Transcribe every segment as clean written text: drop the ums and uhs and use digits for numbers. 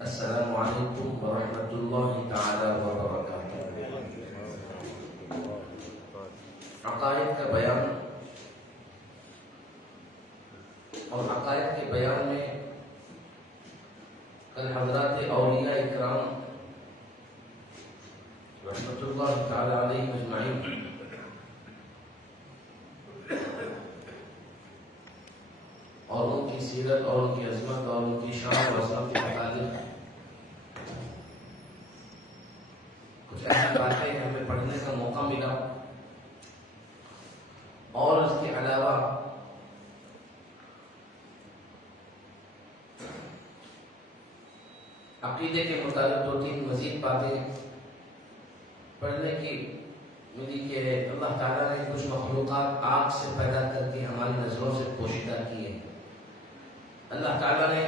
السلام علیکم ورحمۃ اللہ تعالی وبرکاتہ۔ عقائد کا بیان اور عقائد کے بیان میں کل حضرات اولیاء اکرام رحمۃ اللہ تعالی علیہ اجمعین اور ان کی سیرت اور ان کی عظمت اور ان کی شان و عظمت کے متعلق کچھ ایسی باتیں ہمیں پڑھنے کا موقع ملا، اور اس کے علاوہ عقیدے کے متعلق دو تین مزید باتیں پڑھنے کی ملی کہ اللہ تعالیٰ نے کچھ مخلوقات آگ سے پیدا کر کے ہماری نظروں سے پوشیدہ کیے ہیں۔ اللہ تعالیٰ نے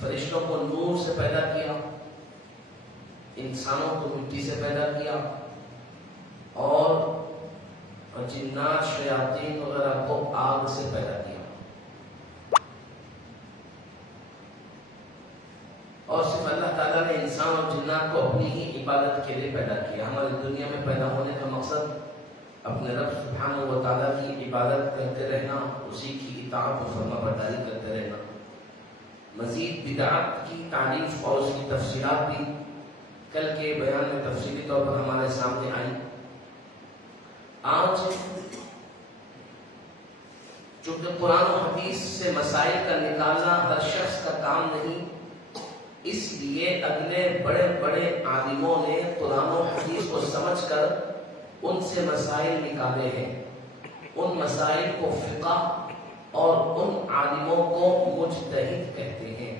فرشتوں کو نور سے پیدا کیا، انسانوں کو مٹی سے پیدا کیا، اور جنات شیاطین وغیرہ کو آگ سے پیدا کیا۔ اور صرف اللہ تعالیٰ نے انسان اور جنات کو اپنی ہی عبادت کے لیے پیدا کیا۔ ہماری دنیا میں پیدا ہونے کا مقصد اپنے رب سبحانہ و تعالیٰ کی عبادت کرتے رہنا، اسی کی اطاعت و فرما برداری کرتے رہنا۔ مزید بدعت کی تعریف اور اس کی تفصیلات بھی کل کے بیان میں تفصیلی طور پر ہمارے سامنے آئی۔ آج چونکہ قرآن و حدیث سے مسائل کا نکالنا ہر شخص کا کام نہیں، اس لیے اگلے بڑے بڑے عالموں نے قرآن و حدیث کو سمجھ کر ان سے مسائل نکالے ہیں۔ ان مسائل کو فقہ اور ان عالموں کو مجتہد کہتے ہیں۔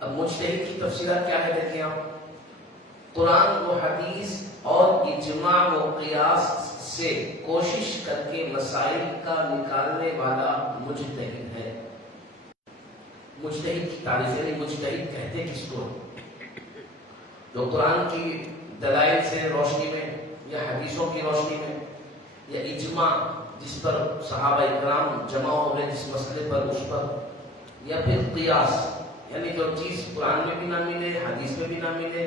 اب مجتہد کی تفصیلات کیا ہے دیکھیں آپ۔ قرآن و حدیث اور اجماع و قیاس سے کوشش کر کے مسائل کا نکالنے والا مجتہد ہے۔ مجتہد کی تعریف یعنی مجتہد کہتے کس کو؟ جو قرآن کی دلائل سے روشنی میں یا حدیثوں کی روشنی میں یا اجماع جس پر صحابہ اکرام جمع ہو گئے جس مسئلے پر اس پر، یا پھر قیاس یعنی جو چیز قرآن میں بھی نہ ملے، حدیث میں بھی نہ ملے،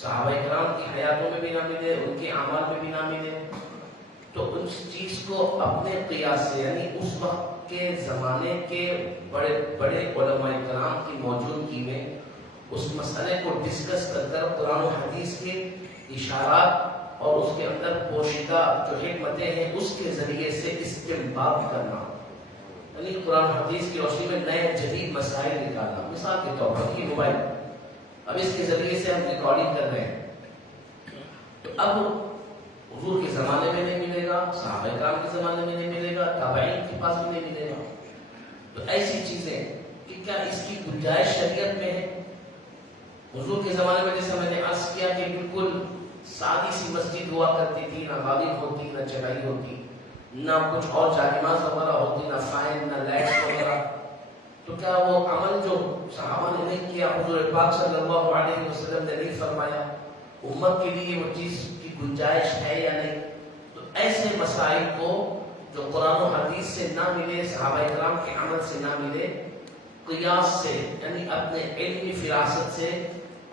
صحابہ اکرام کی حیاتوں میں بھی نہ ملے، ان کے اعمال میں بھی نہ ملے، تو اس چیز کو اپنے قیاس سے یعنی اس وقت کے زمانے کے بڑے بڑے علماء اکرام کی موجودگی میں اس مسئلے کو ڈسکس کر کر قرآن و حدیث کے اشارات اور اس کے اندر پوشیدہ جو حکمتیں ہیں اس کے ذریعے سے استنباط کرنا، یعنی قرآن حدیث کی روشنی میں نئے جدید مسائل نکالنا۔ مثال کے طور پر یہ موبائل، اب اس کے ذریعے سے ہم ریکارڈنگ کر رہے ہیں، تو اب حضور کے زمانے میں نہیں ملے گا، صحابہ کرام کے زمانے میں نہیں ملے گا، تابعین کے پاس بھی نہیں ملے گا۔ تو ایسی چیزیں کہ کیا اس کی گنجائش شریعت میں ہے؟ حضور کے زمانے میں جیسے میں نے عرض کیا کہ بالکل سادی سی مسجد ہوا کرتی تھی، نہ غالب ہوتی، نہ چڑھائی ہوتی، نہ کچھ اور جاگماز وغیرہ ہوتی، نہ فائن، نہ لائٹس وغیرہ۔ تو کیا وہ عمل جو صحابہ نے نہیں کیا، حضور پاک صلی اللہ علیہ وسلم نے نہیں فرمایا، امت کے لیے وہ چیز کی گنجائش ہے یا نہیں؟ تو ایسے مسائل کو جو قرآن و حدیث سے نہ ملے، صحابہ اکرام کے عمل سے نہ ملے، قیاس سے یعنی اپنے علمی فراست سے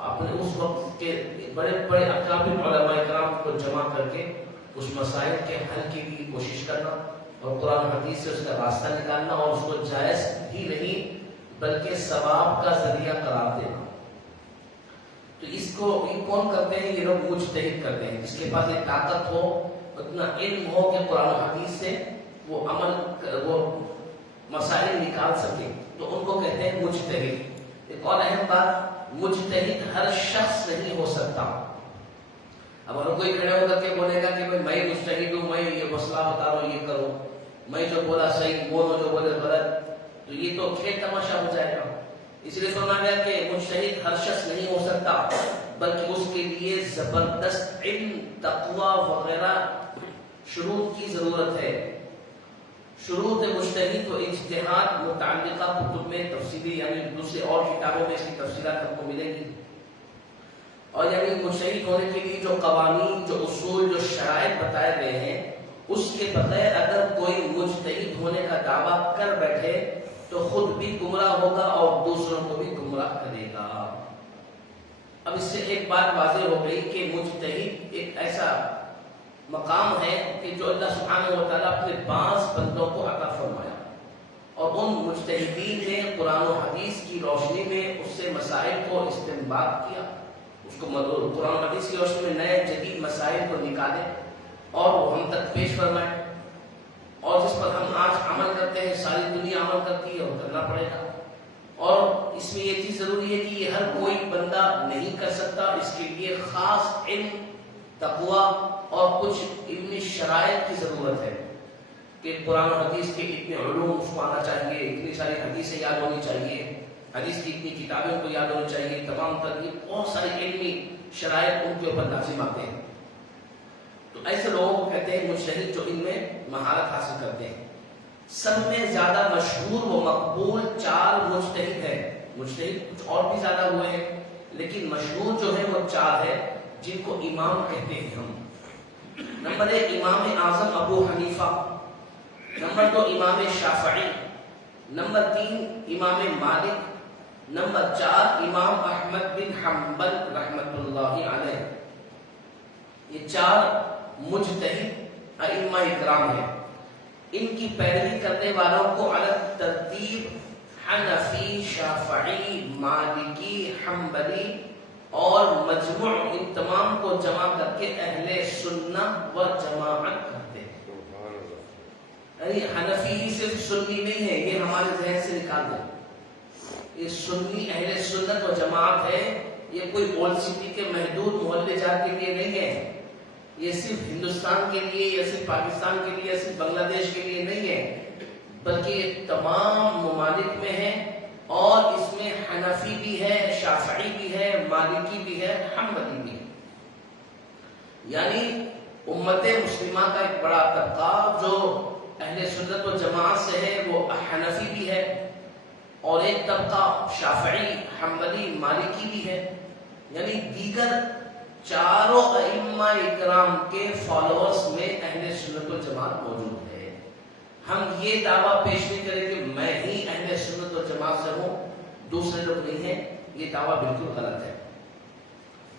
اپنے اس وقت کے بڑے بڑے اکابر علماء اکرام کو جمع کر کے اس مسائل کے حل کے لیے کوشش کرنا اور قرآن حدیث سے اس کا راستہ نکالنا اور اس کو جائز ہی نہیں بلکہ ثواب کا ذریعہ قرار دینا۔ تو اس کو یہ کون کرتے ہیں؟ یہ لوگ مجتہد کرتے ہیں، جس کے پاس یہ طاقت ہو، اتنا علم ہو کہ قرآن حدیث سے وہ عمل وہ مسائل نکال سکے، تو ان کو کہتے ہیں مجتہد۔ ایک اور اہم بات، مجتہد ہر شخص نہیں ہو سکتا۔ اب اگر کوئی کھڑے ہو کر کے بولے گا کہ میں مجتہد ہوں، میں یہ مسئلہ بتا رہا ہوں، یہ کروں، میں جو بولا صحیح، بولو جو بولے غلط، تو یہ تو کھیل تماشا ہو جائے گا۔ اس لیے سنا گیا کہ مجتہد ہر شخص نہیں ہو سکتا، بلکہ اس کے لیے زبردست علم، تقوی وغیرہ شروط کی ضرورت ہے۔ شروط مجتہد و اجتہاد متعلقہ کتب میں تفصیلی یعنی دوسرے اور کتابوں میں اس کی تفصیلات ہم کو ملیں گی، اور یعنی مجتہد ہونے کے لیے جو قوانین، جو اصول، جو شرائط بتائے گئے ہیں، اس کے بغیر اگر کوئی مجتہد ہونے کا دعویٰ کر بیٹھے تو خود بھی گمراہ ہوگا اور دوسروں کو بھی گمراہ کرے گا۔ اب اس سے ایک بات واضح ہو گئی کہ مجتہد ایک ایسا مقام ہے کہ جو اللہ سبحانہ و تعالیٰ اپنے بعض بندوں کو عطا فرمایا، اور ان مجتہدین نے قرآن و حدیث کی روشنی میں اس سے مسائل کو استنباط کیا، اس کو قرآن و حدیث کی روشنی میں نئے جدید مسائل کو نکالے اور وہ ہم تک پیش فرمائے، اور جس پر ہم آج عمل کرتے ہیں ساری دنیا عمل کرتی ہے اور کرنا پڑے گا۔ اور اس میں یہ چیز ضروری ہے کہ یہ ہر کوئی بندہ نہیں کر سکتا، اس کے لیے خاص علم، تقوی اور کچھ علمی شرائط کی ضرورت ہے کہ قرآن و حدیث کے اتنے علوم اس کو آنا چاہیے، اتنی ساری حدیثیں یاد ہونی چاہیے، حدیث کی اتنی کتابیں کو یاد ہونی چاہیے، تمام تر یہ بہت ساری علمی شرائط ان کے اوپر لازم آتے ہیں۔ تو ایسے لوگوں کو کہتے ہیں مجتہد، جو ان میں مہارت حاصل کرتے ہیں۔ سب میں زیادہ مشہور و مقبول 4 مجتہد ہیں، مجتہد کچھ اور بھی زیادہ ہوئے ہیں لیکن مشہور جو ہے وہ 4 ہے جن کو امام کہتے ہیں ہم۔ نمبر 1 امام اعظم ابو حنیفہ، نمبر 2 امام شافعی، نمبر 3 امام مالک، نمبر 4 امام احمد بن حنبل رحمۃ اللہ علیہ۔ یہ 4 مجتہد ائمہ اکرام ہیں۔ ان کی پیروی کرنے والوں کو الگ ترتیب حنفی، شافعی، مالکی، حنبلی اور مجموع، ان تمام کو جمع کر کے اہل سنت و جماعت کہتے ہیں۔ یعنی حنفی ہی صرف سنی نہیں ہے، یہ ہمارے ذہن سے نکال دیں، یہ سنی اہل سنت و جماعت ہے، یہ کوئی اولڈ سٹی کے محدود محلے جات کے لیے نہیں ہے، یہ صرف ہندوستان کے لیے یا صرف پاکستان کے لیے یا صرف بنگلہ دیش کے لیے نہیں ہے، بلکہ یہ تمام ممالک میں ہے، اور اس میں حنفی بھی ہے، شافعی بھی ہے، مالکی بھی ہے، حنبلی بھی ہے۔ یعنی امت مسلمہ کا ایک بڑا طبقہ جو اہل سنت و جماعت سے ہے وہ حنفی بھی ہے، اور ایک طبقہ شافعی، حنبلی، مالکی بھی ہے، یعنی دیگر 4 ائمہ اکرام کے فالوورز میں اہل سنت و جماعت موجود ہے۔ ہم یہ دعویٰ پیش نہیں کریں کہ میں ہی اہل سنت و جماعت سے ہوں، دوسرے لوگ نہیں ہیں، یہ دعویٰ بالکل غلط ہے۔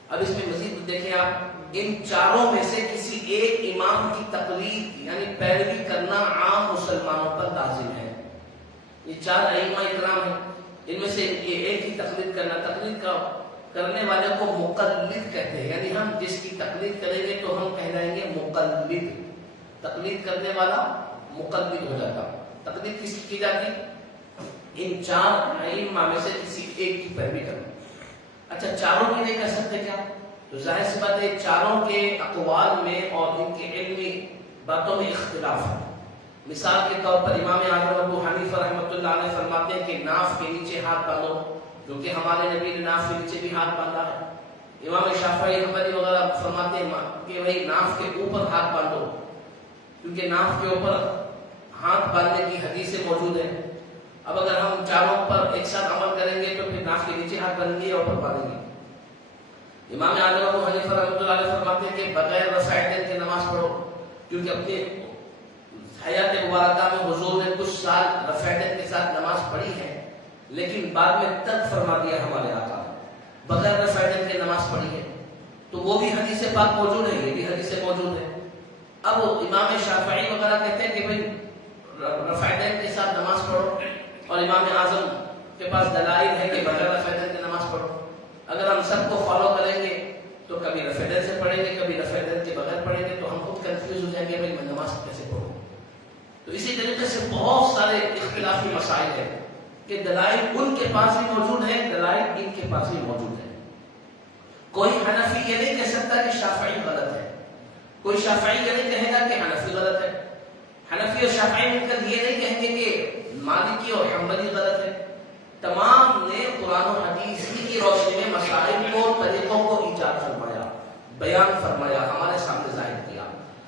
اب اس میں مزید دیکھیں آپ، ان 4 میں سے کسی ایک امام کی تقلید یعنی پیروی کرنا عام مسلمانوں پر لازم ہے۔ یہ 4 ائمہ اکرام ہیں، ان میں سے ایک ہی تقلید کرنا، تقلید کا کرنے والے کو مقلد کہتے ہیں، یعنی ہم جس کی تقلید کریں گے تو ہم کہلائیں گے مقلد، تقلید کرنے والا مقلد ہو جاتا۔ تقلید کس کی جاتی؟ ان 4 ائمہ میں سے کسی ایک کی پیروی کرنا۔ اچھا 4 کی نہیں کر سکتے کیا؟ تو ظاہر سی بات ہے 4 کے اقوال میں اور ان کے علمی باتوں میں اختلاف ہے۔ مثال کے طور پر امام اعظم ابو حنیفہ رحمۃ اللہ علیہ فرماتے ہیں کہ ناف کے نیچے ہاتھ باندھو، کیونکہ ہمارے نبی نے ناف کے نیچے بھی ہاتھ باندھا ہے۔ امام شافعی، حنبلی وغیرہ فرماتے ہیں کہ وہی ناف کے اوپر ہاتھ باندھو، کیونکہ ناف کے اوپر ہاتھ باندھنے کی حدیثیں موجود ہیں۔ اب اگر ہم 4 پر ایک ساتھ عمل کریں گے تو پھر ناف کے نیچے ہاتھ باندھیں گے یا اوپر باندھیں گے؟ امام اعظم ابو حنیفہ رحمۃ اللہ علیہ فرماتے ہیں کہ بغیر رفع یدین کے نماز پڑھو، کیونکہ اپنے حیات مبارکہ میں حضور نے کچھ سال رفع یدین کے ساتھ نماز پڑھی ہے، لیکن بعد میں ترک فرما دیا ہمارے آقا، بغیر رفع یدین کے نماز پڑھی ہے، تو وہ بھی حدیث پاک موجود ہے، یہ بھی حدیث موجود ہے۔ اب امام شافعی وغیرہ کہتے ہیں کہ بھئی رفع یدین کے ساتھ نماز پڑھو، اور امام اعظم کے پاس دلائل ہے کہ بغیر رفع یدین کی نماز پڑھو۔ اگر ہم سب کو فالو کریں گے تو کبھی رفع یدین سے پڑھیں گے، کبھی رفع یدین کے بغیر پڑھیں گے، تو ہم خود کنفیوز ہو جائیں گے بھئی میں نماز کیسے پڑھوں۔ تو اسی طریقے سے بہت سارے اختلافی مسائل ہیں کہ دلائل ان کے پاس بھی موجود ہیں، دلائل ان کے پاس بھی موجود ہیں۔ کوئی حنفی یہ نہیں کہہ سکتا کہ شافعی غلط ہے، کوئی شافعی یہ نہیں کہے گا کہ حنفی غلط ہے، حنفی اور شافعی مل کر یہ نہیں کہیں گے کہ مالکی اور حنبلی غلط ہے۔ تمام نے قرآن و حدیث کی روشنی میں مسائل کو، طریقوں کو ایجاد فرمایا، بیان فرمایا، ہمارے سامنے ظاہر کیا۔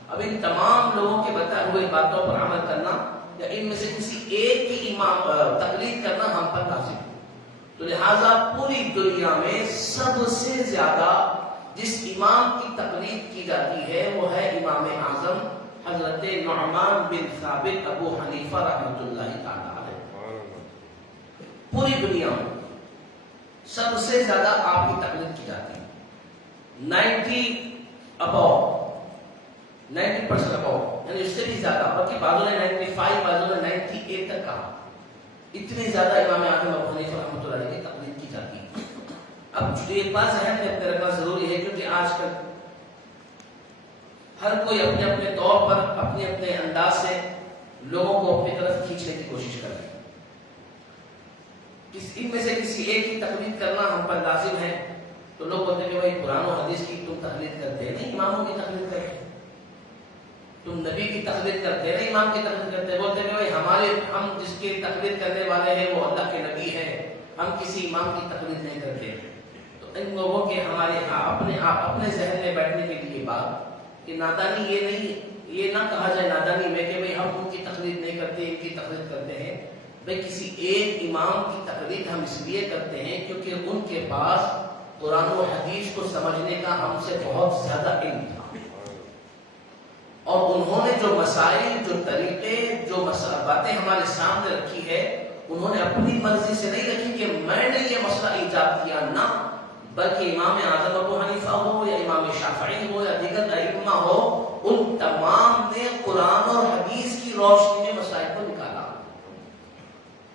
اب ان تمام لوگوں کے بتائے ہوئے باتوں پر عمل کرنا یا ان میں سے کسی ایک کی امام تقلید کرنا ہم پر لازم ہے۔ تو لہٰذا پوری دنیا میں سب سے زیادہ جس امام کی تقلید کی جاتی ہے وہ ہے امام اعظم حضرت نعمان بن ثابت ابو حنیفہ رحمۃ اللہ تعالی علیہ۔ پوری دنیا میں سب سے زیادہ آپ کی تقلید کی جاتی ہے، 90% اباؤ، یعنی اس سے بھی زیادہ، بلکہ بعضوں نے 95، بعضوں نے 98 تک کہا، اتنی زیادہ امام اعظم ابو حنیفہ رحمۃ اللہ علیہ کی تقلید کی جاتی ہے۔ اب ایک بات ذہن میں اپنے رکھنا ضروری ہے، کیونکہ آج کل ہر کوئی اپنے اپنے طور پر اپنے اپنے انداز سے لوگوں کو اپنی طرف کھینچنے کی کوشش کر رہے ہیں۔ ان میں سے کسی ایک کی تقلید کرنا ہم پر لازم ہے، تو لوگ بولتے ہیں کہ بھائی قرآن و حدیث کی تم تقلید کرتے نہیں، اماموں کی تقلید کرتے، تم نبی کی تقلید کرتے نہیں، امام کی تقلید کرتے، بولتے ہیں کہ بھائی ہم جس کی تقلید کرنے والے ہیں وہ اللہ کے نبی ہیں، ہم کسی امام کی تقلید نہیں کرتے۔ تو ان لوگوں کے ہمارے اپنے ذہن میں بیٹھنے کے لیے بات کہ نادانی یہ نہ کہا جائے نادانی میں کہ بھائی ہم ان کی تقلید نہیں کرتے، ان کی تقلید کرتے ہیں۔ بھائی کسی ایک امام کی تقلید ہم اس لیے کرتے ہیں کیونکہ ان کے پاس قرآن و حدیث کو سمجھنے کا ہم سے بہت زیادہ علم تھا، اور انہوں نے جو مسائل، جو طریقے، جو باتیں ہمارے سامنے رکھی ہے، انہوں نے اپنی مرضی سے نہیں رکھی کہ میں نے یہ مسئلہ ایجاد کیا، نہ، بلکہ امام اعظم ابو حنیفہ ہو یا امام شافعی ہو یا دیگر ائمہ ہو، ان تمام نے قرآن اور حدیث کی روشنی میں مسائل کو نکالا۔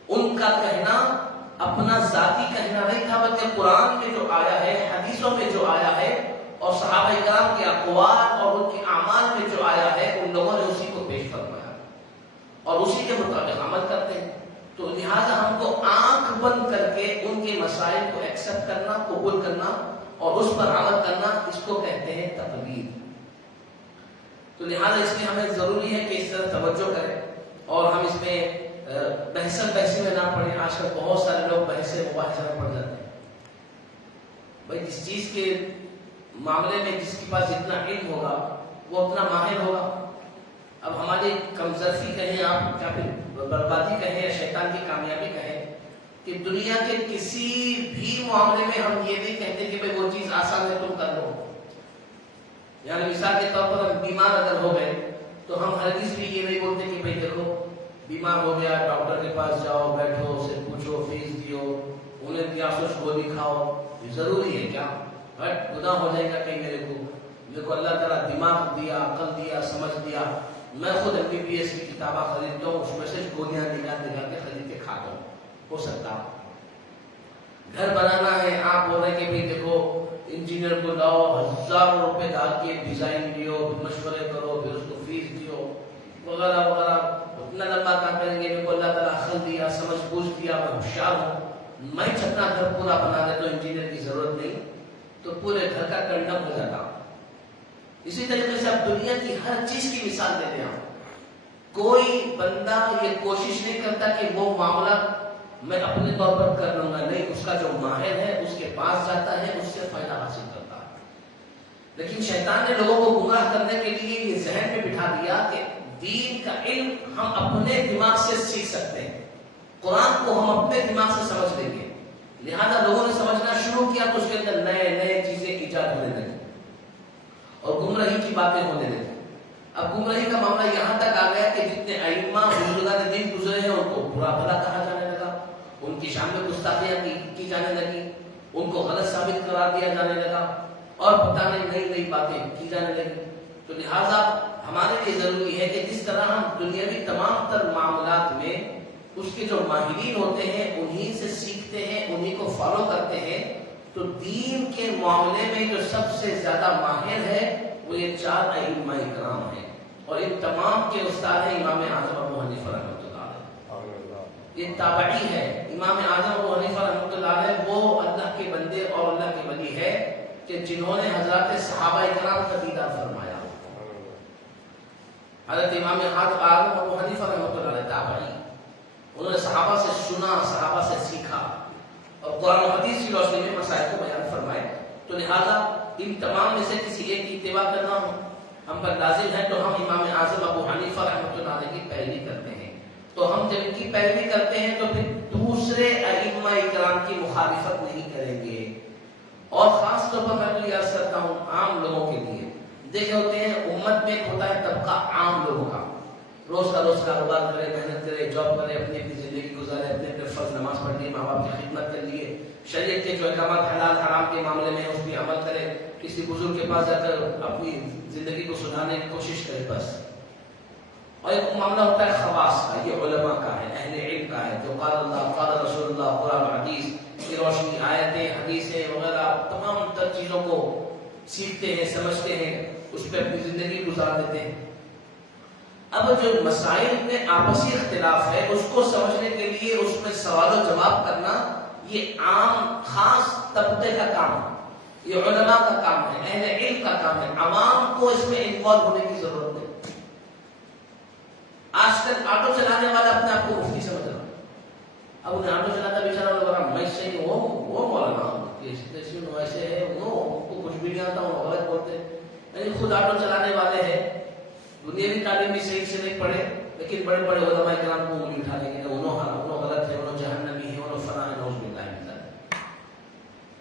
ان کا کہنا اپنا ذاتی کہنا نہیں تھا، بلکہ قرآن میں جو آیا ہے، حدیثوں میں جو آیا ہے، اور صحابہ کرام کے اقوال اور ان کے اعمال میں جو آیا ہے، ان لوگوں نے اسی کو پیش فرمایا اور اسی کے مطابق عمل کرتے ہیں۔ تو لہٰذا ہم کو آنکھ بند کر کے ان کے مسائل کو ایکسپٹ کرنا، قبول کرنا اور اس پر عمل کرنا، اس کو کہتے ہیں تقلید۔ تو لہٰذا اس میں ہمیں ضروری ہے کہ اس طرح توجہ کریں اور ہم اس میں بحث میں نہ پڑیں۔ آج کل بہت سارے لوگ مباحثہ میں پڑ جاتے ہیں۔ بھائی جس چیز کے معاملے میں جس کے پاس جتنا علم ہوگا وہ اتنا ماہر ہوگا۔ اب ہماری کمزرفی کہیں آپ، یا پھر بربادی کہیں، یا شیطان کی کامیابی کہیں، کہ دنیا کے کسی بھی معاملے میں ہم یہ نہیں کہتے کہ بھائی وہ چیز آسان ہے تم کر لو۔ یعنی مثال کے طور پر ہم بیمار اگر ہو گئے تو ہم ہرگز بھی یہ نہیں بولتے کہ بھائی دیکھو بیمار ہو گیا، ڈاکٹر کے پاس جاؤ، بیٹھو، اسے پوچھو، فیس دیو، انہیں جاسوس گولی کھاؤ، یہ ضروری ہے کیا؟ بٹ گناہ ہو جائے گا کہ میرے کو اللہ تعالیٰ دماغ دیا، عقل دیا، سمجھ دیا، میں خود MBBS کی کتابیں خریدتا ہوں، اس میں سے گولیاں نکال کے خرید کے کھاتا ہوں، ہو سکتا۔ گھر بنانا ہے، آپ بول رہے کہ بھائی دیکھو انجینئر کو لاؤ، ہزاروں روپے ڈال کے ڈیزائن دیو، مشورے کرو، پھر اس کو فیس دیو وغیرہ وغیرہ، اتنا لمبا کام کریں گے۔ میرے کو اللہ تعالیٰ عقل دیا، سمجھ بوجھ دیا، میں ہوشیار ہوں، میں اپنا گھر پورا بنا دے تو انجینئر کی ضرورت نہیں، تو پورے گھر کا کنڈم ہو جاتا۔ اسی طریقے سے اب دنیا کی ہر چیز کی مثال دیتے ہیں۔ کوئی بندہ یہ کوشش نہیں کرتا کہ وہ معاملہ میں اپنے طور پر کر لوں گا، نہیں، اس کا جو ماہر ہے اس کے پاس جاتا ہے، اس سے فائدہ حاصل کرتا ہے۔ لیکن شیطان نے لوگوں کو گمراہ کرنے کے لیے یہ ذہن میں بٹھا دیا کہ دین کا علم ہم اپنے دماغ سے سیکھ سکتے ہیں، قرآن کو ہم اپنے دماغ سے سمجھ لیں گے۔ لہذا لوگوں نے سمجھنا شروع کیا تو اس کے اندر نئے چیزیں ایجاد ہونے لگی اور گمراہی کی باتیں ہونے لگی۔ اب گمراہی کا معاملہ یہاں تک آ گیا کہ جتنے ائمہ بزرگان دین گزرے ہیں ان کو برا بھلا کہا جانے لگا، ان کی شان میں گستاخیاں کی جانے لگی، ان کو غلط ثابت قرار دیا جانے لگا، اور پتہ نہیں نئی باتیں کی جانے لگی۔ تو لہٰذا ہمارے لیے ضروری ہے کہ جس طرح ہم دنیاوی تمام تر معاملات میں اس کے جو ماہرین ہوتے ہیں انہی سے سیکھتے ہیں، انہی کو فالو کرتے ہیں، تو دین کے معاملے میں جو سب سے زیادہ ماہر ہے وہ یہ 4 ائمہ کرام ہیں، اور ان تمام کے استاد ہیں امام اعظم ابو حنیفہ رحمۃ اللہ علیہ۔ یہ تابعی ہے، امام اعظم ابو حنیفہ رحمۃ اللہ علیہ وہ اللہ کے بندے اور اللہ کے ولی ہے کہ جنہوں نے حضرات صحابہ کرام کا دیدار فرمایا۔ حضرت امام اعظم ابو حنیفہ رحمۃ اللہ علیہ تابعی، انہوں نے صحابہ سے سنا، صحابہ سے سیکھا اور قرآن و حدیث کی روشنی میں مسائل کو بیان فرمائے۔ تو لہٰذا ان تمام میں سے کسی ایک کی اتباع کرنا ہم پر لازم ہے، تو ہم امام اعظم ابو حنیفہ رحمۃ اللہ علیہ کی پیروی کرتے ہیں۔ تو ہم جب ان کی پیروی کرتے ہیں تو پھر دوسرے ائمہ کرام کی مخالفت نہیں کریں گے۔ اور خاص طور پر میں تو یہ عرض کرتا ہوں عام لوگوں کے لیے، دیکھے ہوتے ہیں امت میں ایک ہوتا ہے طبقہ عام لوگوں کا، روز کا روز کاروبار کرے, محنت کرے, جاب کرے, اپنی اپنی زندگی گزارے, اپنے فرض نماز پڑھ لی, ماں باپ کی خدمت کر لیے, شریعت کے جو احکامات حلال حرام کے معاملے میں اس پہ عمل کرے, کسی بزرگ کے پاس جا کر اپنی زندگی کو سدھارنے کی کوشش کرے بس. اور ایک معاملہ ہوتا ہے خواص کا, یہ علماء کا ہے, اہل علم کا ہے, جو قال اللہ قال رسول اللہ, قرآن حدیث کی روشنی, آیتیں حدیثیں وغیرہ تمام تر چیزوں کو سیکھتے ہیں, سمجھتے ہیں, اس پہ اپنی زندگی گزار دیتے ہیں. اب جو مسائل میں آپسی اختلاف ہے اس کو سمجھنے کے لیے اس میں سوال و جواب کرنا یہ عام خاص طبقے کا کام ہے, یہ علماء کا کام ہے, اہل علم کا کام ہے. عوام کو اس میں انوالو ہونے کی ضرورت ہے. آج کل آٹو چلانے والا اپنے آپ کو مفتی سمجھ رہا, اب انہیں آٹو چلاتا بیچارہ بڑا میں صحیح وہ مولانا ایسے ہے, وہ کچھ بھی نہیں آتا, وہ غلط بولتے. یعنی خود آٹو چلانے والے ہیں, دنیاوی تعلیم بھی صحیح سے نہیں پڑھے, لیکن بڑے بڑے علماء کرام کو انگلی اٹھا لیں گے, انہوں غلط ہے, انہوں جہنمی ہے, انہوں فلاں ہے, نعوذ باللہ من ذالک.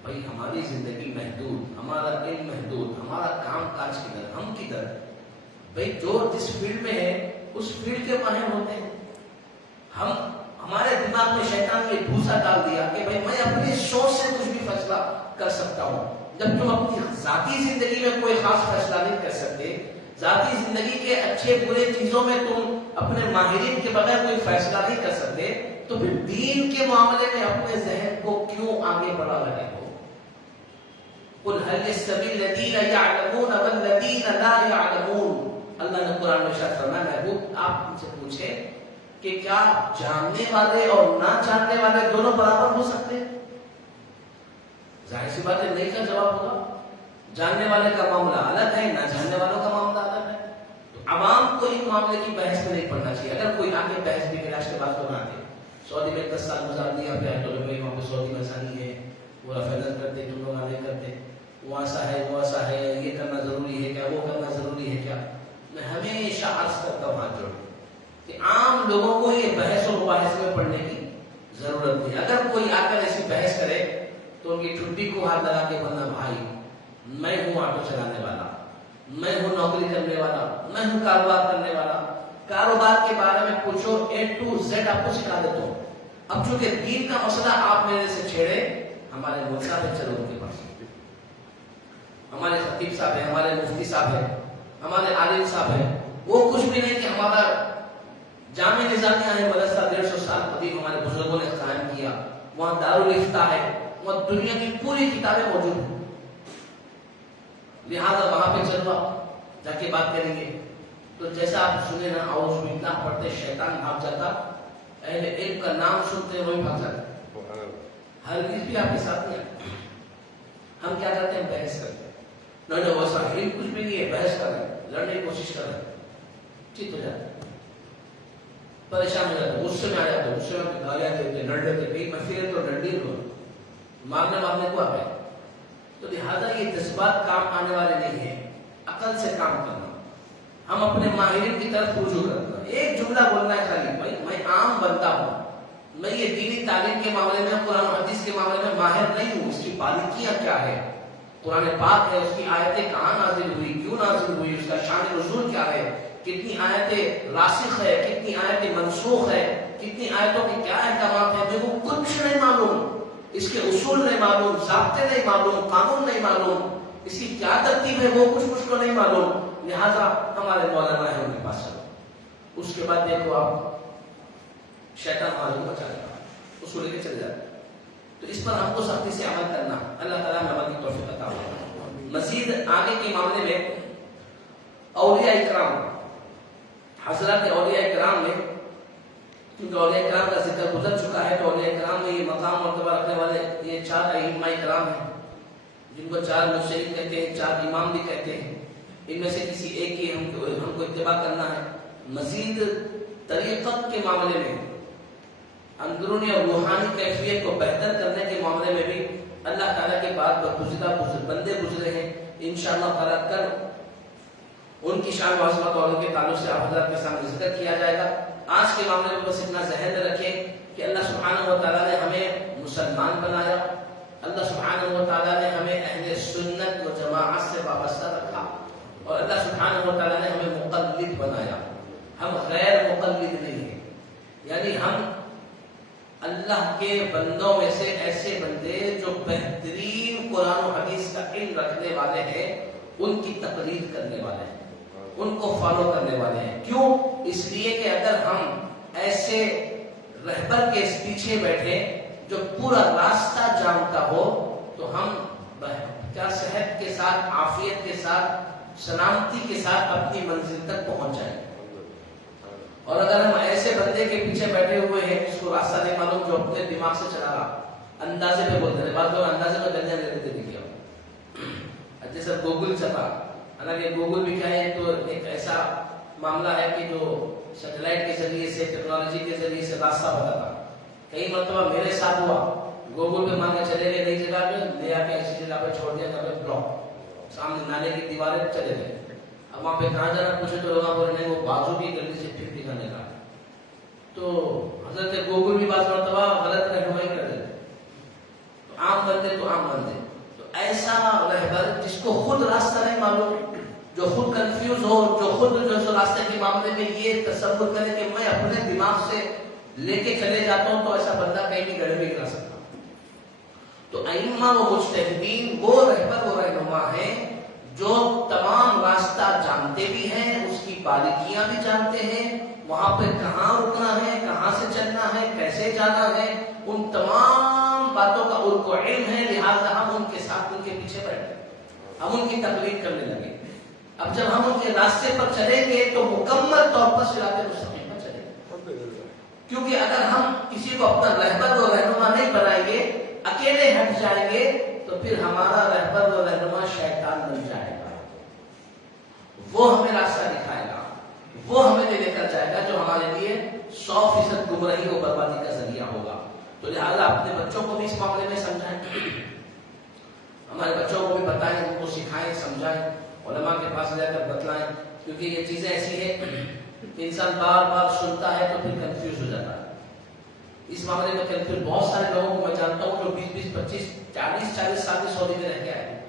بھائی ہماری زندگی محدود, ہمارا علم محدود, ہمارا کام کاج کدھر, ہم کدھر. بھائی جو جس فیلڈ میں ہے اس فیلڈ کے ماہر ہوتے ہیں. ہمارے دماغ میں شیطان نے بھوسا ڈال دیا کہ بھائی میں اپنی سوچ سے کچھ بھی فیصلہ کر سکتا ہوں. جب تم اپنی ذاتی زندگی میں کوئی خاص فیصلہ نہیں کر سکتے, ذاتی زندگی کے اچھے برے چیزوں میں تم اپنے ماہرین کے بغیر کوئی فیصلہ نہیں کر سکتے, تو پھر دین کے معاملے میں اپنے ذہن کو کیوں آگے بڑھا رہے ہو؟ قل هل يستوي الذين يعلمون والذين لا يعلمون. اللہ نے قرآن میں ارشاد فرمایا, محبوب آپ ان سے پوچھیں کہ کیا جاننے والے اور نہ جاننے والے دونوں برابر ہو سکتے ہیں؟ ظاہر سی بات ہے نہیں کا جواب ہوگا. جاننے والے کا معاملہ الگ ہے, نہ جاننے والوں کا معاملہ الگ ہے. تو عوام کو ان معاملے کی بحث میں نہیں پڑھنا چاہیے. اگر کوئی آگے بحث بھی کراش کے بعد تو نہ آتے. سعودی میں 10 سال گزار دیا, پھر تو بھائی وہاں پہ سعودی میں ایسا نہیں ہے, وہ رفضت کرتے, تم لوگ نہیں کرتے, وہ ایسا ہے, وہ ایسا ہے, یہ کرنا ضروری ہے کیا, وہ کرنا ضروری ہے کیا. میں ہمیشہ عرض کرتا ہوں ہاتھ جوڑ کہ عام لوگوں کو یہ بحث و مباحث میں پڑھنے کی ضرورت نہیں. اگر کوئی آ کر ایسی بحث کرے تو ان کی ٹھڈی کو ہاتھ لگا کے بولنا, بھائی میں ہوں آٹو چلانے والا, میں ہوں نوکری کرنے والا, میں ہوں کاروبار کرنے والا, کاروبار کے بارے میں پوچھو, A to Z آپ کو سکھا دیتا ہوں. اب چونکہ دین کا مسئلہ آپ میرے سے چھیڑے, ہمارے ملک صاحب ہے, چلو ان کے پاس, ہمارے خطیب صاحب ہیں, ہمارے مفتی صاحب ہیں, ہمارے عالم صاحب ہیں. وہ کچھ بھی نہیں کہ ہمارا جامع نظامیہ ہے, مدرسہ 150 سال قدیم ہمارے بزرگوں نے قائم کیا, وہاں دارالافتاء ہے, وہاں دنیا کی پوری کتابیں موجود ہیں, لہذا وہاں پہ چلو آپ جا کے بات کریں گے. تو جیسا آپ سنے نا, اعوذ باللہ پڑھتے شیطان بھاگ جاتا, اہل علم کا نام سنتے وہی بھاگ جاتا. ہرگز بھی آپ کے ساتھ نہیں آتا. ہم کیا کرتے ہیں, بحث کرتے ہیں. نہیں وہ ایسا علم کچھ بھی نہیں ہے, بحث کر رہے ہیں, لڑنے کی کوشش کر رہے ہیں, ٹھیک ہو جاتا ہے, پریشان ہو جاتا ہے, غصے میں آ جاتا ہے, غصے میں گالیاں دیتے, لڑ لیتے, کہیں مسئلے تو ڈنڈی لو, مارنے کو آ گئے. تو لہٰذا یہ جذبات کام آنے والے نہیں ہیں. عقل سے کام کرنا, ہم اپنے ماہرین کی طرف رجوع کرنا. ایک جملہ بولنا ہے خالی, بھائی میں عام بندہ ہوں, میں یہ دینی تعلیم کے معاملے میں, قرآن و حدیث کے معاملے میں ماہر نہیں ہوں. اس کی باریکیاں کیا ہے, قرآن پاک ہے, اس کی آیتیں کہاں نازل ہوئی, کیوں نازل ہوئی, اس کا شان نزول کیا ہے, کتنی آیتیں راسخ ہے, کتنی آیتیں منسوخ ہے, کتنی آیتوں کے کیا احکامات ہیں, میرے کو کچھ نہیں معلوم. اس کے اصول نہیں معلوم, ضابطے نہیں معلوم, قانون نہیں معلوم, اس کی کیا ترتیب ہے وہ کچھ کو نہیں معلوم. لہذا ہمارے مولانا ہے, ان کے پاس چلو. اس کے بعد دیکھو آپ شیطان معلوم بچا گا, اس کو لے کے چلے جاتے. تو اس پر ہم کو سختی سے عمل کرنا, اللہ تعالیٰ نے عمل کی توفیق عطا فرمائے. مزید آگے کے معاملے میں اولیاء اکرام, حضرات اولیاء اکرام میں, کیونکہ اولیاء اکرام کا ذکر گزر چکا ہے, تو اولیاء اکرام میں یہ مقام مرتبہ رکھنے والے یہ 4 ائمہ اکرام ہیں, جن کو 4 مجتہد کہتے ہیں, 4 امام بھی کہتے ہیں. ان میں سے کسی ایک کی ہم کو اتباع کرنا ہے. مزید طریقت کے معاملے میں, اندرونی اور روحانی کیفیت کو بہتر کرنے کے معاملے میں بھی اللہ تعالیٰ کے بعد برگزیدہ بندے گزرے ہیں. انشاءاللہ تعالیٰ کل ان کی شان و عظمت اور ان کے تعلق سے آپ حضرات کے سامنے ذکر کیا جائے گا. آج کے معاملے میں بس اتنا ذہن میں رکھیں کہ اللہ سبحانہ و تعالیٰ نے ہمیں مسلمان بنایا, اللہ سبحانہ و تعالیٰ نے ہمیں اہل سنت و جماعت سے وابستہ رکھا, اور اللہ سبحانہ و تعالیٰ نے ہمیں مقلد بنایا. ہم غیر یعنی ہم اللہ کے بندوں میں سے ایسے بندے جو بہترین قرآن و حدیث کا علم رکھنے والے ہیں ان کی تقلید کرنے والے ہیں، ان کو فالو کرنے والے ہیں. کیوں؟ اس لیے کہ اگر ہم ایسے رہبر کے پیچھے بیٹھے جو پورا راستہ جانتا ہو تو ہم کیا صحت کے ساتھ، عافیت کے ساتھ، سلامتی کے ساتھ اپنی منزل تک پہنچ جائیں. اور اگر ہم ایسے بندے کے پیچھے بیٹھے ہوئے ہیں جس کو راستہ نہیں معلوم، جو اپنے دماغ سے چلا رہا، اندازے پہ بولتے ہیں، بعض لوگ اندازے میں گلیاں لے لیتے دیکھیے. جیسے گوگل چلا، حالانکہ گوگل بھی کیا ہے تو ایک ایسا معاملہ ہے کہ جو سیٹلائٹ کے ذریعے سے، ٹیکنالوجی کے ذریعے سے راستہ بتاتا. کئی مرتبہ میرے ساتھ ہوا، گوگل پہ مان کے چلے گئے نئی جگہ پہ، لے آ کے ایسی جگہ پہ چھوڑ دیا جہاں پہ بلاک، سامنے نالے کی دیواریں، چلے گئے. اب وہاں پہ کہاں جانا پوچھے تو لوگوں کو نہیں، وہ بازو کی گلی سے پھر دکھانے کا. تو حضرت گوگل بھی بعض مرتبہ غلط رہنمائی کر دیتے. تو عام بندے تو عام بندے، تو ایسا رہبر جس کو خود راستہ نہیں معلوم، جو خود کنفیوز ہو، جو خود جو راستے کے معاملے میں یہ تصور کرے کہ میں اپنے دماغ سے لے کے چلے جاتا ہوں، تو ایسا بندہ کہیں بھی گڑے میں گرا سکتا. تو ائمہ و مجتہدین وہ رہبر و رہنما ہیں جو تمام راستہ جانتے بھی ہیں، اس کی باریکیاں بھی جانتے ہیں، وہاں پہ کہاں رکنا ہے، کہاں سے چلنا ہے، کیسے جانا ہے، ان تمام باتوں کا ان کو علم ہے. لہٰذا ہم ان کے ساتھ، ان کے پیچھے بیٹھے، ہم ان کی تقلید کرنے لگے. اب جب ہم ان کے راستے پر چلیں گے تو مکمل طور پر صراط مستقیم پر چلیں گے. کیونکہ اگر ہم کسی کو اپنا رہبر و رہنما نہیں بنائیں گے، اکیلے ہٹ جائیں گے، تو پھر ہمارا رہبر و رہنما شیطان بن جائے گا. وہ ہمیں راستہ دکھائے گا، وہ ہمیں لے کر جائے گا، جو ہمارے لیے 100% گمراہی و بربادی کا ذریعہ ہوگا. تو لہٰذا اپنے بچوں کو بھی اس معاملے میں سمجھائیں، ہمارے بچوں کو بھی بتائیں، ان کو سکھائیں، سمجھائیں، علماء کے پاس جا کر بتلائیں. کیونکہ یہ چیزیں ایسی ہیں کہ انسان بار بار سنتا ہے تو پھر کنفیوز ہو جاتا ہے. اس معاملے میں کنفیوز بہت سارے لوگوں کو میں جانتا ہوں جو 20 25 40 سال کی سعودی میں رہ کے آئے،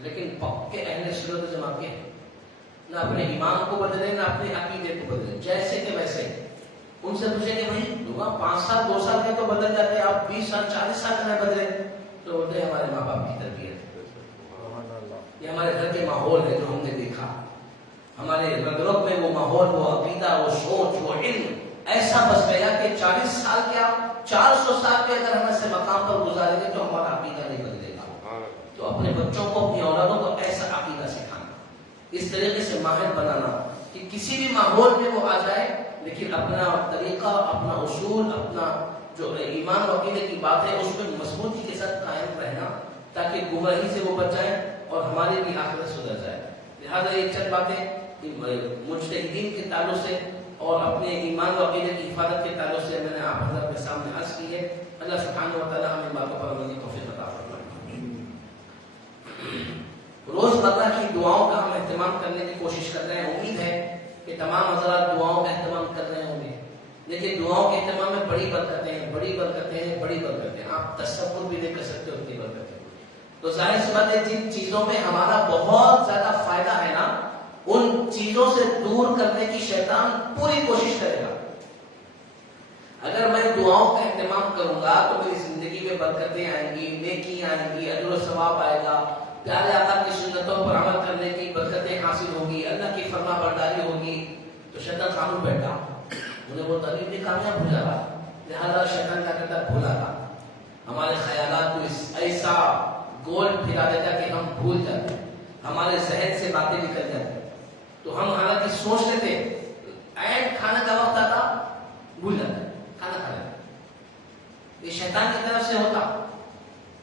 لیکن پکے اہل سنت جماعت کے ہیں، نہ اپنے ایمان کو بدلے، نہ اپنے عقیدے کو بدلے، جیسے کہ ویسے. ان سے پوچھیں کہ بھائی 5 سال 2 سال کے تو بدل جاتے ہیں، آپ 20 سال 40 سال میں بدلے. تو بولتے ہیں ہمارے ماں باپ کی تربیت، یہ ہمارے گھر کے ماحول ہے جو ہم نے دیکھا، ہمارے رگ رگ میں وہ ماحول، وہ عقیدہ، وہ سوچ، وہ علم ایسا بس گیا کہ 40 سال کیا 400 سال پہ اگر ہم ایسے مقام پر گزاریں گے تو ہمارا عقیدہ نہیں بدلے گا. تو اپنے بچوں کو، اپنی اولادوں کو ایسا عقیدہ سکھانا، اس طریقے سے ماہر بنانا کہ کسی بھی ماحول میں وہ آ جائے، لیکن اپنا طریقہ، اپنا اصول، اپنا جو ایمان و عقیدے کی بات ہے اس میں مضبوطی کے ساتھ قائم رہنا، تاکہ گمراہی سے وہ بچ جائے اور ہماری بھی آخرت سدھر جائے. لہٰذا یہ چند باتیں مجتہدین کے تعلق سے اور اپنے ایمان و عقیدے کی حفاظت کے تعلق سے میں نے آپ حضرات کے سامنے عرض کی ہے. اللہ سبحانہ و تعالیٰ ہمیں باتوں پر عمل کی توفیق عطا فرمائے. روزمرہ کی دعاؤں کا ہم اہتمام کرنے کی کوشش کر رہے ہیں. امید ہے کہ تمام حضرات دعاؤں کا اہتمام کر رہے ہوں گے. لیکن دعاؤں کے اہتمام میں بڑی برکتیں ہیں، بڑی برکتیں ہیں، بڑی برکتیں ہیں. آپ تصور بھی نہیں کر سکتے اتنی برکتیں. تو ظاہر سی بات ہے جن چیزوں میں ہمارا بہت زیادہ فائدہ ہے نا، ان چیزوں سے دور کرنے کی شیطان پوری کوشش کرے گا. اگر میں دعاؤں کا اہتمام کروں گا تو میری زندگی میں برکتیں آئیں گی، نیکی آئیں گی، اجر و ثواب آئے گا، پیارے آقا کی سنتوں پر عمل کرنے کی برکتیں حاصل ہوگی، اللہ کی فرما برداری ہوگی. تو شیطان خاموش بیٹھا، مجھے وہ تعلیم نہیں کامیاب ہو جا رہا. لہٰذا شیطان کیا کرتا ہے، بھولا تھا ہمارے خیالات کو ایسا گول پھرا دیتا کہ ہم بھول جاتے، ہمارے ذہن سے باتیں نکل جاتی. تو ہم حالانکہ سوچ لیتے، اینڈ کھانے کا وقت آتا بھول جاتے کھانا کھا لیتے. یہ شیطان کی طرف سے ہوتا.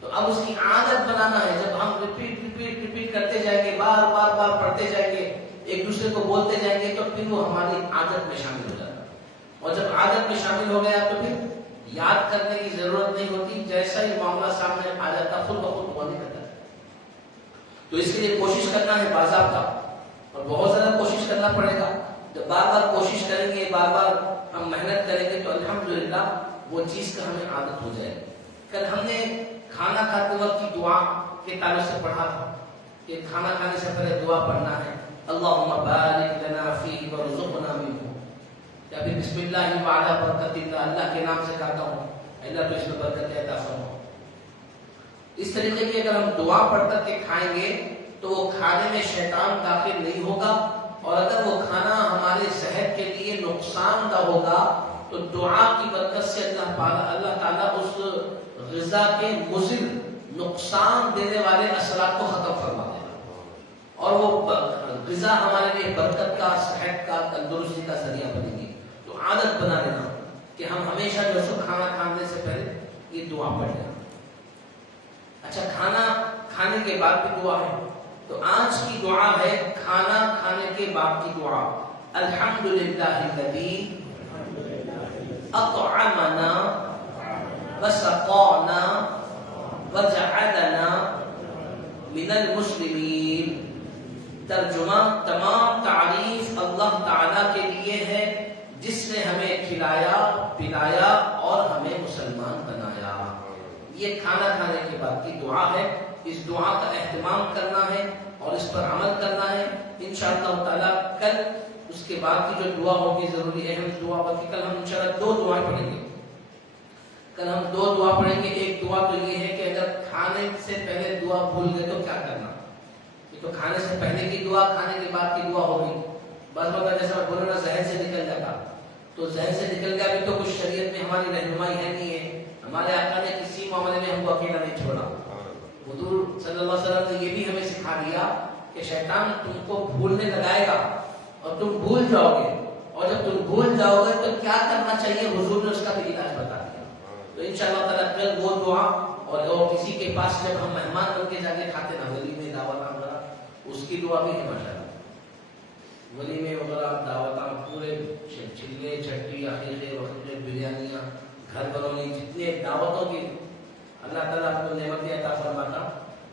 تو اب اس کی عادت بنانا ہے. جب ہم ریپیٹ کرتے جائیں گے، بار بار پڑھتے جائیں گے، ایک دوسرے کو بولتے جائیں گے، تو پھر وہ ہماری عادت میں شامل ہو جاتا. اور جب عادت میں شامل ہو گیا تو پھر یاد کرنے کی ضرورت نہیں ہوتی. جیسا ہی معاملہ سامنے آ جاتا خود بخود ہوا نہیں کرتا. تو اس کے لیے کوشش کرنا ہے باضابطہ، اور بہت زیادہ کوشش کرنا پڑے گا. جب بار بار کوشش کریں گے، بار بار ہم محنت کریں گے، تو الحمدللہ وہ چیز کا ہمیں عادت ہو جائے گی. کل ہم نے کھانا کھاتے وقت کی دعا کے تعلق سے پڑھا تھا کہ کھانا کھانے سے پہلے دعا پڑھنا ہے، اللہم بارک لنا فیہ وارزقنا منہ. کہ ابھی بسم اللہ وعلی برکت اللہ، اللہ کے نام سے کھاتا ہوں، اللہ تو اس میں برکت عطا فرما۔ اس طریقے کی اگر ہم دعا پڑھ کر کے کھائیں گے تو وہ کھانے میں شیطان داخل نہیں ہوگا، اور اگر وہ کھانا ہمارے صحت کے لیے نقصان دہ ہوگا تو دعا کی برکت سے اللہ تعالیٰ اس غذا کے مضر نقصان دینے والے اثرات کو ختم فرما دے گا، اور وہ غذا ہمارے لیے برکت کا، صحت کا، تندرستی کا ذریعہ بنے گی۔ تو عادت بنا لینا کہ ہم ہمیشہ جو سو کھانا کھانے سے پہلے یہ دعا پڑھ لینا۔ اچھا، کھانا کھانے کے بعد بھی دعا ہے، تو آج کی دعا ہے کھانا کھانے کے بعد کی دعا۔ الحمدللہ الذی اطعمنا وسقانا وجعلنا من المسلمین۔ ترجمہ: تمام تعریف اللہ تعالیٰ کے لیے ہے جس نے ہمیں کھلایا پلایا اور ہمیں مسلمان بنایا۔ یہ کھانا کھانے کے بعد کی دعا ہے، اس دعا کا اہتمام کرنا ہے اور اس پر عمل کرنا ہے۔ انشاءاللہ تعالیٰ کل اس کے بعد کی جو دعا ہوگی ضروری اہم دعا ہوگی، کل ہم انشاءاللہ 2 دعائیں پڑھیں گے۔ کل ہم 2 دعا پڑھیں گے۔ ایک دعا تو یہ ہے کہ اگر کھانے سے پہلے دعا بھول گئے تو کیا کرنا۔ یہ تو کھانے سے پہلے کی دعا، کھانے کے بعد کی دعا ہوگی۔ بعض وقت جیسا بولو نا ذہن سے نکل جاتا، تو ذہن سے نکل گیا بھی تو کچھ شریعت میں ہماری رہنمائی ہے نہیں ہے، ہمارے آقا نے کسی معاملے میں ہم کو اکیلا نہیں چھوڑا۔ حضور صلی اللہ علیہ وسلم نے یہ بھی ہمیں سکھا دیا کہ شیطان تم کو بھولنے لگائے گا اور تم بھول جاؤ گے، اور جب تم بھول جاؤ گے تو کیا کرنا چاہیے، حضور نے اس کا بھی علاج بتا دیا۔ تو انشاءاللہ تعالیٰ کل وہ دعا، اور کسی کے پاس جب ہم مہمان بن کے جا کے کھاتے نا ولیمے دعوت وغیرہ، اس کی دعا بھی ہے ماشاءاللہ۔ ولیمے وغیرہ دعوت پورے چلے چٹی عقیقے وقیقے بریانیاں گھر بنونی، جتنے دعوتوں کی اللہ تعالیٰ آپ کو نعمتیں عطا فرماتا،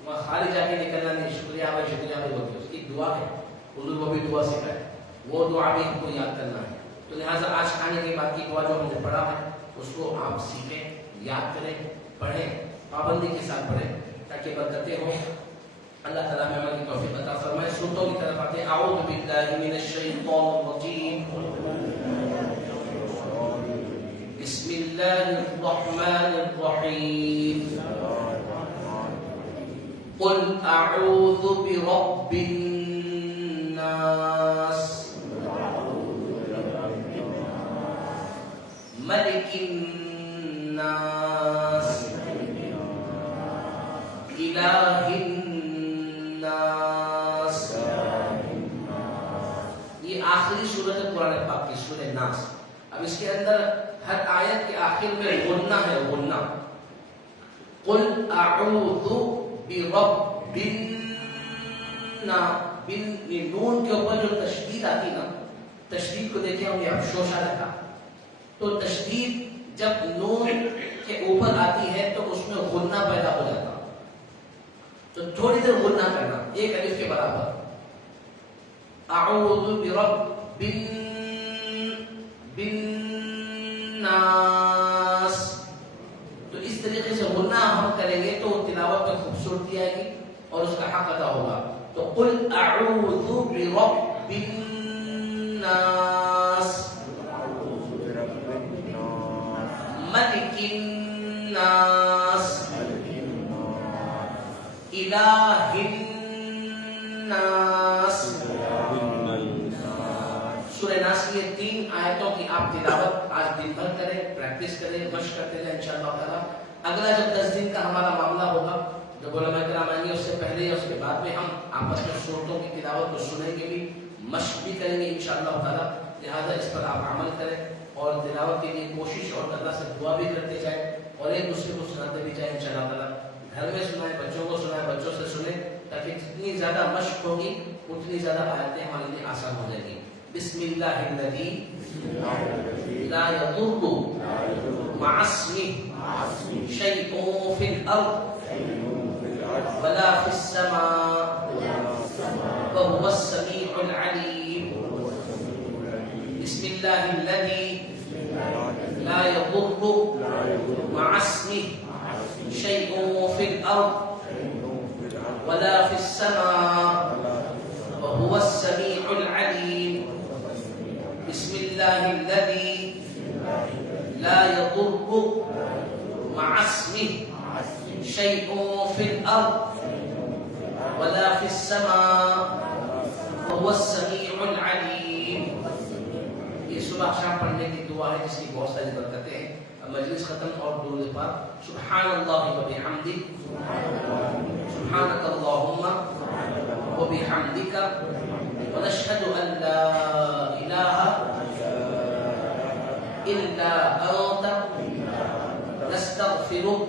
وہاں خالی جا کے نکلنا نہیں، شکریہ بھائی ہوتی، اس کی دعا ہے، حضور وہ بھی دعا سکھائے، وہ دعا بھی ہم کو یاد کرنا ہے۔ تو لہٰذا آج کھانے کے بعد کی دعا جو ہم نے پڑھا ہے اس کو آپ سیکھیں، یاد کریں، پڑھیں، پابندی کے ساتھ پڑھیں تاکہ برکتیں ہوں۔ اللہ تعالیٰ میں عمل کی توفیق عطا فرمائے۔ سورتوں کی طرف آتے ہیں۔ اعوذ باللہ من الشیطان الرجیم، بسم اللہ الرحمن الرحیم، قل اعوذ برب الناس ملک الناس الہ الناس۔ یہ آخری سورت ہے قرآن پاک کی، سورہ ناس۔ اب اس کے اندر ہر آیت کے آخر میں غنہ ہے، غنہ۔ قل اعوذ برب الناس، نون کے اوپر جو تشدید آتی نا، تشدید کو دیکھیں ہم یہاں شوشہ رکھا، تو تشدید جب نون کے اوپر آتی ہے تو اس میں غنہ پیدا ہو جاتا، تو تھوڑی دیر غنہ کرنا، ایک الف کے برابر۔ اعوذ برب الناس، تو اس طریقے سے غنہ ہم کریں گے تو تلاوت میں خوبصورتی آئے گی اور اس کا حق ادا ہوگا۔ تو قل اعوذ برب الناس ملک الناس الہ الناس۔ سورہ ناس کی 3 آیتوں کی آپ تلاوت آج دن بھر کریں، پریکٹس کریں، مشق کرتے رہیں انشاءاللہ تعالیٰ۔ اگلا جب 10 دن کا ہمارا معاملہ ہوگا، جب علماء کرام آئیں گے، اس سے پہلے یا اس کے بعد میں ہم آپس میں صورتوں کی تلاوت کو سنیں گے بھی، مشق بھی کریں گے انشاءاللہ تعالیٰ۔ لہٰذا اس پر آپ عمل کریں اور تلاوت کے لیے کوشش اور اللہ سے دعا بھی کرتے جائیں اور ایک دوسرے کو سناتے بھی جائیں انشاءاللہ تعالیٰ۔ گھر میں سنائیں، بچوں کو سنائیں، بچوں سے سنیں، تاکہ جتنی زیادہ مشق ہوگی اتنی زیادہ آیتیں ہمارے لیے آسان ہو جائیں گی۔ بسم اللہ الذی لا یضر مع اسمہ شیء فی الارض ولا فی السماء وهو السمیع العلیم۔ بسم اللہ الذی لا یضر مع اسمہ شیء فی الارض ولا فی السماء وهو السمیع العلیم۔ بسم اللہ الذی شيء في الأرض ولا في السماء وهو السميع العليم. یہ صبح شام پڑھنے کی دعا ہے جس کی بہت ساری برکتیں ہیں. مجلس ختم اور درود پاک. سبحان اللہ وبحمدہ سبحانک اللہم وبحمدک ونشہد ان لا الہ الا انت نستغفرک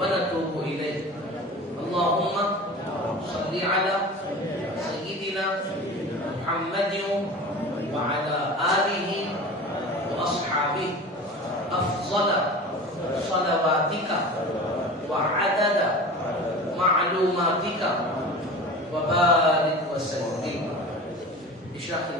ونتوب الیک. اللہم صل علی سیدنا محمد وعلى آلہ واصحابہ افضل صلواتک وعدد معلوماتک وبارک وسلم. اشراق